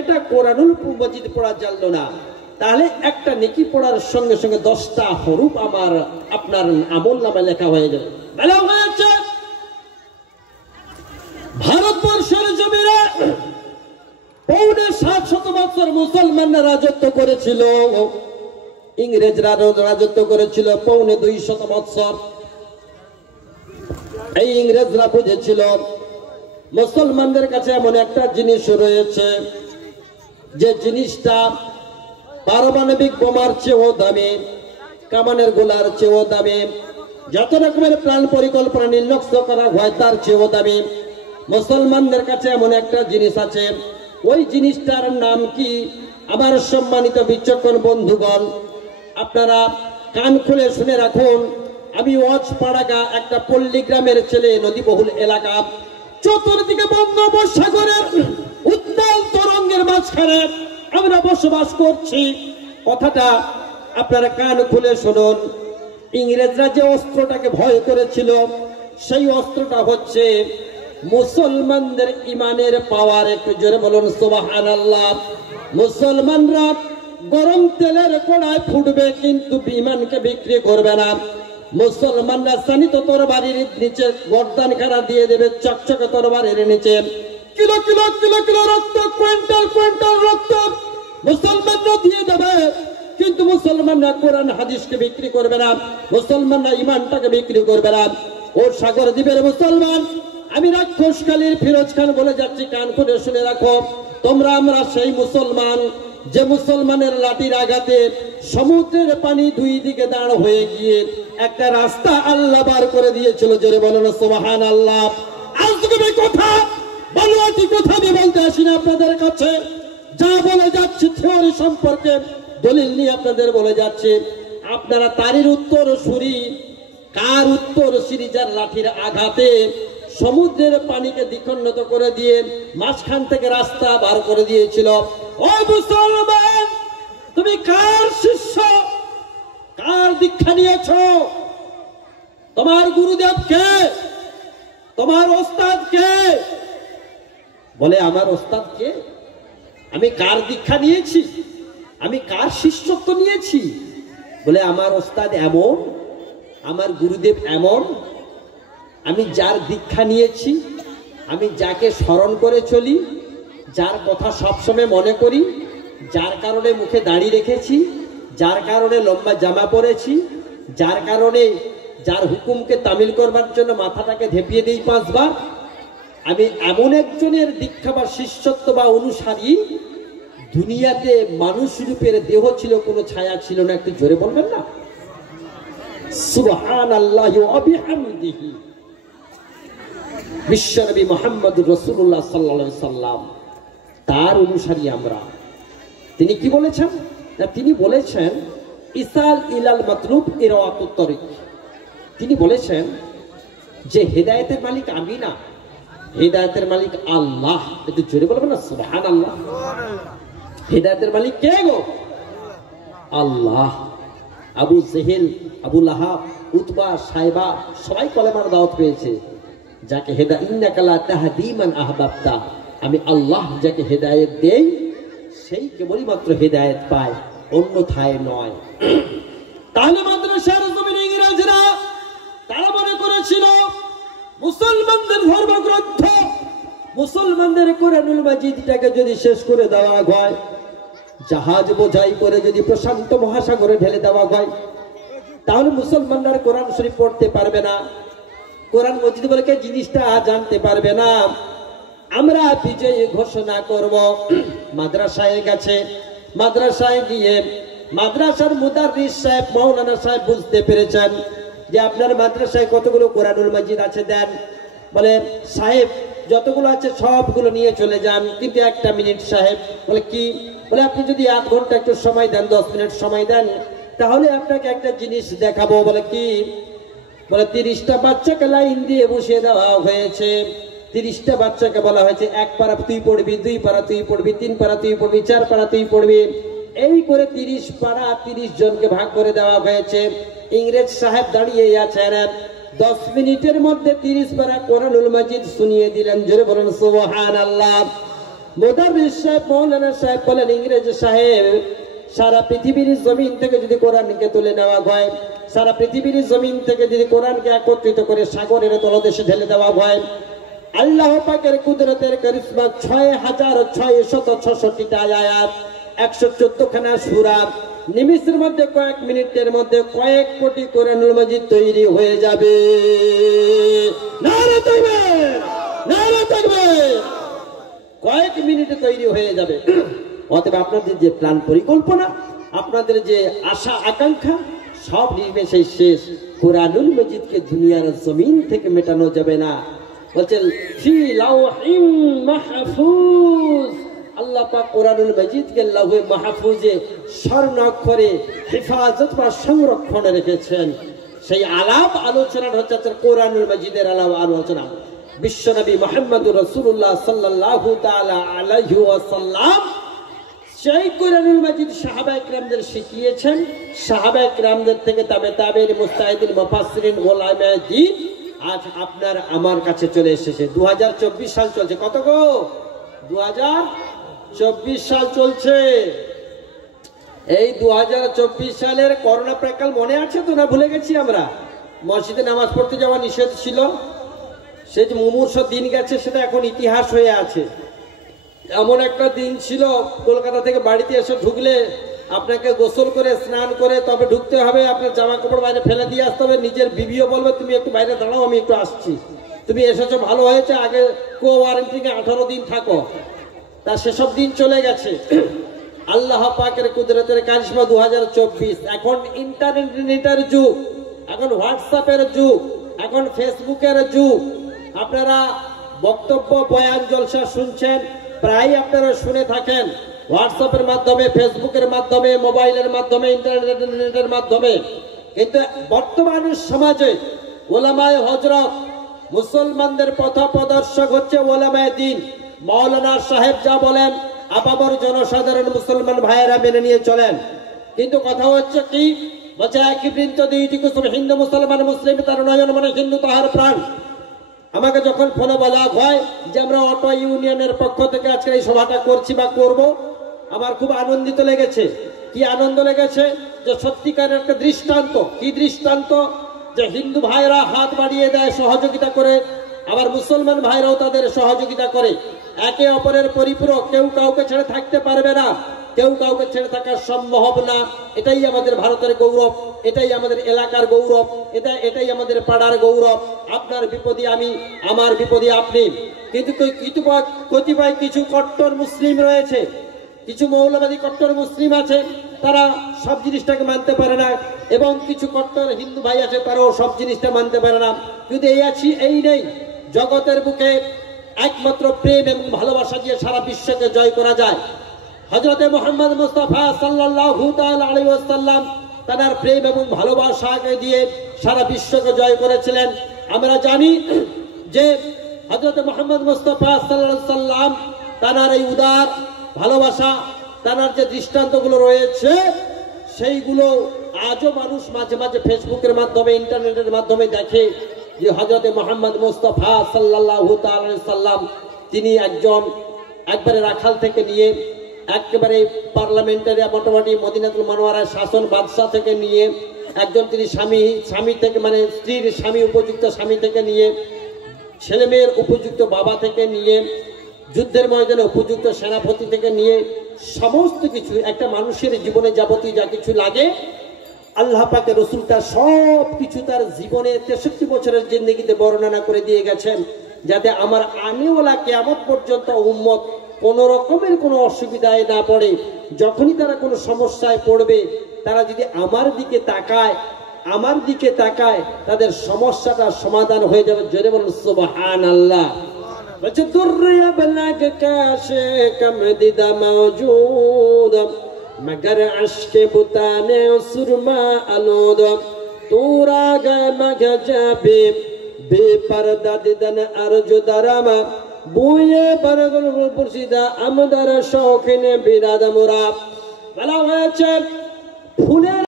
এটা কোরআনুল মজিদ পড়া জানলো না, তাহলে একটা নেকি পড়ার সঙ্গে সঙ্গে 10টা হরফ আমার আপনার আমল নামে লেখা হয়ে যাবে। বেলা হয়েছে ভারতবর্ষের জমিনে 750 বছর মুসলমানরা রাজত্ব করেছিল, ইংরেজরা রাজত্ব করেছিল 250 বছর। এই ইংরেজরা বুঝেছিল মুসলমানদের কাছে এমন একটা জিনিস রয়েছে যে জিনিসটা পারমাণবিক বোমার চেয়েও দামি, কামানের গোলার চেয়েও দামি, যত রকমের প্ল্যান পরিকল্পনা নির্লক্ষ্য করা হয় তার চেয়েও দামি। মুসলমানদের কাছে এমন একটা জিনিস আছে, ওই জিনিসটার নাম কি? আমার সম্মানিত বিচক্ষণ বন্ধুগণ, আপনারা কান খুলে শুনে রাখুন। আমি ওয়াজপাড়াগা একটা পল্লী গ্রামের ছেলে, নদীবহুল এলাকা, চতুর্দিকে বঙ্গোপসাগরের উত্তাল তরঙ্গের মাঝখানে আমরা বসবাস করছি। কথাটা আপনারা কান খুলে শুনুন। ইংরেজরা যে অস্ত্রটাকে ভয় করেছিল, সেই অস্ত্রটা হচ্ছে মুসলমানদের ইমানের পাওয়ার। একটু জোরে বলুন সুবহানাল্লাহ। মুসলমানরা গরম তেলের কড়ায় ফুটবে কিন্তু বিমানকে বিক্রি করবে না। মুসলমানরা চালিত তরবারির নিচে গর্দান খানা দিয়ে দেবে, চকচকে তরবারির নিচে কিলো কিলো কিলো কিলো রক্ত, কুইন্টাল কুইন্টাল রক্ত মুসলমানরা দিয়ে দেবে, কিন্তু মুসলমানরা কোরআন হাদিসকে বিক্রি করবে না, মুসলমানরা ইমানটাকে বিক্রি করবে না। ও সাগর দ্বীপের মুসলমান, আমি রাক্ষসকালীর ফিরোজ খান বলে যাচ্ছি, কান করে শুনে রাখো। তোমরা আমরা সেই মুসলমান যে মুসলমানের লাঠির আঘাতে সমুদ্রের পানি দুই দিকে দাঁড় হয়ে গিয়ে একটা রাস্তা আল্লাহ বার করে দিয়েছিল। জোরে বলেন সুবহানাল্লাহ। আজকে কথা বালুয়াটি কথা আমি বলতে আসি না আপনাদের কাছে, যা বলে যাচ্ছে থিওরি সম্পর্কে দলিল নিয়ে আপনাদের বলে যাচ্ছে। আপনারা তারির উত্তর সুরি, কার উত্তর সুরি যার লাঠির আঘাতে সমুদ্রের পানিকে দ্বিখণ্ডিত করে দিয়ে মাঝখান থেকে রাস্তা বার করে দিয়েছিল। ও মুসলমান, তুমি কার শিষ্য, কার দীক্ষা নিয়েছ? তোমার গুরুদেব কে? তোমার ওস্তাদ কে? বলে আমার ওস্তাদ কে? আমি কার দীক্ষা নিয়েছি? আমি কার শিষ্যত্ব নিয়েছি? বলে আমার ওস্তাদ এমন, আমার গুরুদেব এমন। আমি যার দীক্ষা নিয়েছি, আমি যাকে স্মরণ করে চলি, যার কথা সবসময় মনে করি, যার কারণে মুখে দাড়ি রেখেছি, যার কারণে লম্বা জামা পরেছি, যার কারণে যার হুকুমকে তামিল করবার জন্য মাথাটাকে ধেপিয়ে দিই 5 বার, আমি এমন একজনের দীক্ষা বা শিষ্যত্ব বা অনুসারী, দুনিয়াতে মানুষ রূপের দেহ ছিল, কোনো ছায়া ছিল না। একটু জোরে বলবেন না সুবহানাল্লাহি ওয়া বিহামদিহি। বিশ্বনবী মুহাম্মদুর রাসূলুল্লাহ সাল্লাল্লাহু আলাইহি সাল্লাম, তার অনুসারী আমরা। তিনি কি বলেছেন? না, তিনি বলেছেন ইসাল ইলাল মাতলুব ইরাওয়াতুত তরিক। তিনি বলেছেন যে হেদায়েতের মালিক আমি না, হেদায়েতের মালিক আল্লাহ। একটু জোরে বলবেন না সুবহানাল্লাহ। হেদায়েতের মালিক কে গো? আল্লাহ। আবু জেহেল, আবু লাহাব, উতবা, সাইবা সবাই কলেমার দাওয়াত পেয়েছে। যাকে ইন্নাকা লা তাহদি মান আহবাবতা, আমি আল্লাহ যাকে হেদায়েত দেই সেই কেবলই মাত্র হেদায়েত পায়, অন্যথায় নয়। তাহলে মাদ্রাসার জমিনে ইংরেজরা তারা মনে করেছিল মুসলমানদের ধর্মগ্রন্থ, মুসলমানদের কোরআনুল মাজিদটাকে যদি শেষ করে দেওয়া হয়, জাহাজ বোঝাই করে যদি প্রশান্ত মহাসাগরে ঢেলে দেওয়া হয়, তাহলে মুসলমানরা কোরআন শরীফ পড়তে পারবে না, কোরআন মজিদ বলে জিনিসটা জানতে পারবে না। আমরা বিজয়ী ঘোষণা করব। মাদ্রাসায় গেছে, মাদ্রাসায় গিয়ে মাদ্রাসার মুদাররিস সাহেব, মাওলানা সাহেব বুঝতে পেরেছেন যে আপনার মাদ্রাসায় কতগুলো কোরআনুল মাজিদ আছে দেন। বলে সাহেব যতগুলো আছে সবগুলো নিয়ে চলে যান, কিন্তু 1 মিনিট সাহেব। বলে কি? বলে আপনি যদি 1 ঘন্টা একটু সময় দেন, 10 মিনিট সময় দেন, তাহলে আপনাকে একটা জিনিস দেখাবো। বলে কি? বলে 30টা বাচ্চাকে লাইন দিয়ে বসিয়ে দেওয়া হয়েছে। 30টা বাচ্চাকে বলা হয়েছে 1 পারা তুই পড়বি, 2 পারা তুই পড়বি, 3 পারা তুই পড়বি, 4 পারা তুই পড়বি। এই করে 30 পারা 30 জনকে ভাগ করে দেওয়া হয়েছে। ইংরেজ সাহেব দাঁড়িয়ে আছেন, 10 মিনিটের মধ্যে 30 পারা কোরআনুল মাজিদ শুনিয়ে দিলেন। জোরে বলুন সুবহানাল্লাহ। মুদাররিস সাহেব মৌলানা সাহেব বলেন, ইংরেজ সাহেব, সারা পৃথিবীর জমিন থেকে যদি কোরআনকে তুলে নেওয়া হয়, সারা পৃথিবীর জমিন থেকে যদি কোরআনকে একত্রিত করে সাগরের তলদেশে ঢেলে দেওয়া হয়, আল্লাহ পাকের কুদরতের কারিশমা 6666টা আয়াত, 114 খানা সূরা, নিমিষের মধ্যে, কয়েক মিনিটের মধ্যে কয়েক কোটি কোরআনুল মাজিদ তৈরি হয়ে যাবে। নারে তাকবীর, নারে তাকবীর। কয়েক মিনিটে তৈরি হয়ে যাবে। অতএব আপনাদের যে প্ল্যান পরিকল্পনা, আপনাদের যে আশা আকাঙ্ক্ষা, সব নিমেষে শেষ। কোরআনুল মাজিদকে দুনিয়ার জমিন থেকে মেটানো যাবে না। বলছেন ফি লাওহিম মাহফুজ, আল্লাহ পাক কোরআনুল মাজিদকে লাওহে মাহফুজে স্বর্ণাক্ষরে হেফাজত বা সংরক্ষণে রেখেছেন। সেই আলাপ আলোচনা হচ্ছে কোরআনুল মাজিদের আলাপ আলোচনা। বিশ্বনবী মুহাম্মদুর রাসূলুল্লাহ সাল্লাল্লাহু তাআলা আলাইহি ওয়াসাল্লাম সেই কোরআনুল মাজিদ সাহাবায়ে কেরামদের শিখিয়েছেন। সাহাবায়ে কেরামদের থেকে তাবেঈন, মুজতাহিদিন, মুফাসসিরিন, উলামায়ে দ্বীন আজ আপনার আমার কাছে চলে এসেছে। 2024 সাল চলছে। কত গো? 2024 সাল চলছে। এই 2024 সালের করোনা প্রাকাল মনে আছে তো, না ভুলে গেছি আমরা? মসজিদে নামাজ পড়তে যাওয়া নিষেধ ছিল। সে যে মুমূর্ষ দিন গেছে, সেটা এখন ইতিহাস হয়ে আছে। এমন একটা দিন ছিল, কলকাতা থেকে বাড়িতে এসে ঢুকলে আপনাকে গোসল করে স্নান করে তবে ঢুকতে হবে। আপনার জামা কাপড় বাইরে ফেলে দিয়ে আসতে হবে। নিজের বিবিও বলবে তুমি একটু বাইরে দাঁড়াও, আমি একটু আসছি, তুমি এসেছো ভালো হয়েছে, আগে কোয়ারেন্টিনে 18 দিন থাকো। তা সেসব দিন চলে গেছে। আল্লাহ পাকের কুদরতের কারিশমা 2024। এখন ইন্টারনেটের যুগ, এখন হোয়াটসঅ্যাপের যুগ, এখন ফেসবুকের যুগ। আপনারা বক্তব্য, বয়ান, জলসা শুনছেন, প্রায় আপনারা শুনে থাকেন হোয়াটসঅ্যাপের মাধ্যমে, ফেসবুকের মাধ্যমে, মোবাইলের মাধ্যমে, ইন্টারনেটের মাধ্যমে। কিন্তু বর্তমান সমাজে ওলামায়ে হযরত, মুসলমানদের পথ প্রদর্শক হচ্ছে ওলামায়ে দ্বীন। মাওলানা সাহেব যা বলেন আপামর জনসাধারণ মুসলমান ভাইয়েরা মেনে নিয়ে চলেন। কিন্তু কথা হচ্ছে কি, বলছে একই বৃন্ত দুইটি কুসুম, হিন্দু মুসলমান, মুসলিম তার নয়ন, মানে হিন্দু তাহার প্রাণ। আমাকে যখন ফোনে বলা হয় যে আমরা অটো ইউনিয়নের পক্ষ থেকে আজকে এই সভাটা করছি বা করব, আমার খুব আনন্দিত লেগেছে। কি আনন্দ লেগেছে? যে সত্যিকারের একটা দৃষ্টান্ত। কি দৃষ্টান্ত? যে হিন্দু ভাইরা হাত বাড়িয়ে দেয়, সহযোগিতা করে, আবার মুসলমান ভাইরাও তাদের সহযোগিতা করে। একে অপরের পরিপূরক, কেউ কাউকে ছেড়ে থাকতে পারবে না, কেউ কাউকে ছেড়ে থাকা সম্ভব না। এটাই আমাদের ভারতের গৌরব, এটাই আমাদের এলাকার গৌরব, এটাই আমাদের পাড়ার গৌরব। আপনার বিপদে আমি, আমার বিপদে আপনি। কিন্তু কতিপয় কিছু কট্টর মুসলিম রয়েছে, কিছু মৌলবাদী কট্টর মুসলিম আছে, তারা সব জিনিসটাকে মানতে পারে না, এবং কিছু কট্টর হিন্দু ভাই আছে, তারাও সব জিনিসটা মানতে পারে না। কিন্তু এই আছি, এই নেই। জগতের বুকে একমাত্র প্রেম এবং ভালোবাসা দিয়ে সারা বিশ্বকে জয় করা যায়। হযরতে মুহাম্মদ মুস্তাফা সাল্লাল্লাহু তাআলা আলাইহি ওয়াসাল্লাম তার প্রেম এবং ভালোবাসাকে দিয়ে সারা বিশ্বকে জয় করেছিলেন। আমরা জানি যে হযরতে মুহাম্মদ মুস্তাফা সাল্লাল্লাহু আলাইহি ওয়াসাল্লাম তার এই উদার ভালোবাসা, তার যে দৃষ্টান্তগুলো রয়েছে, সেইগুলো আজও মানুষ মাঝে মাঝে ফেসবুকের মাধ্যমে, ইন্টারনেটের মাধ্যমে দেখে যে হযরতে মুহাম্মদ মুস্তাফা সাল্লাল্লাহু তাআলা আলাইহি ওয়াসাল্লাম তিনি একবারে রাখাল থেকে নিয়ে একেবারে পার্লামেন্টারি, মোটামুটি মদিনাতুল মুনাওয়ারার শাসন বাদশা থেকে নিয়ে একজন তিনি স্বামী থেকে, মানে স্ত্রীর স্বামী, উপযুক্ত স্বামী থেকে নিয়ে, ছেলে মেয়ের উপযুক্ত বাবা থেকে নিয়ে, যুদ্ধের ময়দানে উপযুক্ত সেনাপতি থেকে নিয়ে, সমস্ত কিছু একটা মানুষের জীবনে যাবতীয় যা কিছু লাগে, আল্লাহ পাকের রাসূল তার সব কিছু তার জীবনে 63 বছরের জিন্দেগিতে বর্ণনা করে দিয়ে গেছেন, যাতে আমার আনেওয়ালা কিয়ামত পর্যন্ত উম্মত কোন রকমের কোনো অসুবিধায় না পড়ে। যখনই তারা কোনো সমস্যায় পড়বে, তারা যদি আমার দিকে তাকায়, তাদের সমস্যাটা সমাধান হয়ে যাবে। জোরে বলুন সুবহানাল্লাহ। বলছে দুররিয়া বলাগ কাশে কমদিদা মওজুদ মগর আশকে বুতানে সুরমা আলুদ তোরা গে মগ যাবে বেপরদা দিদন আরজু দারামা বুয়ে বরগুল পুরসিদা আমদার শৌখিনে বিরাদ মুরাব। বলা হয়েছে ফুলের